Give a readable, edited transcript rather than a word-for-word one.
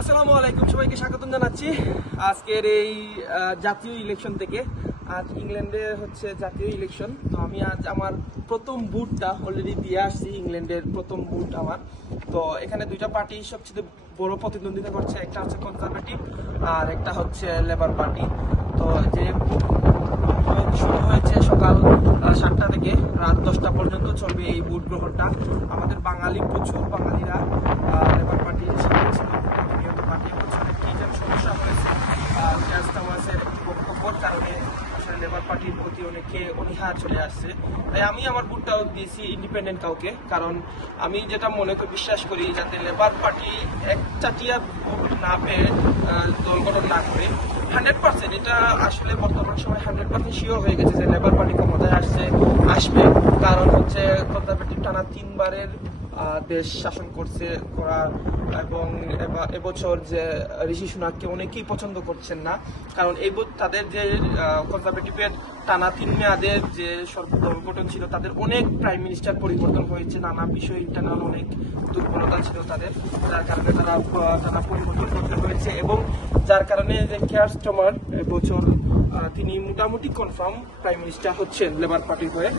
আসসালামু আলাইকুম, সবাইকে স্বাগতম জানাচ্ছি আজকের এই জাতীয় ইলেকশন থেকে। আজ ইংল্যান্ডে হচ্ছে জাতীয় ইলেকশন। তো আমি আজ আমার প্রথম ভোটটা অলরেডি দিয়ে আসছি। ইংল্যান্ডের প্রথম ভোট আমার। তো এখানে দুইটা পার্টি সবচেয়ে বড় প্রতিদ্বন্দ্বিতা করছে, একটা হচ্ছে কনজারভেটিভ আর একটা হচ্ছে লেবার পার্টি। তো যে ভোট শুরু হয়েছে সকাল 7টা থেকে রাত 10টা পর্যন্ত চলবে এই ভোট গ্রহণটা। আমাদের প্রচুর বাঙালিরা লেবার পার্টির পার্টি বছরে কি যেন সমস্যা হয়েছে জাজ থমাসের বক্তব্যের কারণে আসলে লেবার পার্টির প্রতি অনেকে অনীহা চলে আসছে। তাই আমি আমার ভোটটাও দিয়েছি ইন্ডিপেন্ডেন্ট কাউকে, কারণ আমি যেটা মনে করি বিশ্বাস করি যাতে লেবার পার্টি এক চাটিয়া ভোট না পেয়ে দল গঠন না করে 100%, এটা আসলে বর্তমান সময় 100% শিওর হয়ে গেছে যে লেবার পার্টি ক্ষমতায় আসবে। কারণ হচ্ছে কনজারভেটিভ টানা 3বারের দেশ শাসন করা এবং এবছর যে ঋষি সুনাককে অনেকেই পছন্দ করছেন না, কারণ তাদের যে কনজারভেটিভের টানা 3 মেয়াদের যে দল গঠন ছিল, তাদের অনেক প্রাইম মিনিস্টার পরিবর্তন হয়েছে, নানা বিষয় ইন্টারনাল অনেক দুর্বলতা ছিল তাদের, যার কারণে তারা পরিবর্তন করতে হয়েছে। এবং যার কারণে যে কেয়ার স্টারমার এবছর তিনি মোটামুটি কনফার্ম প্রাইম মিনিস্টার হচ্ছেন লেবার পার্টির হয়ে।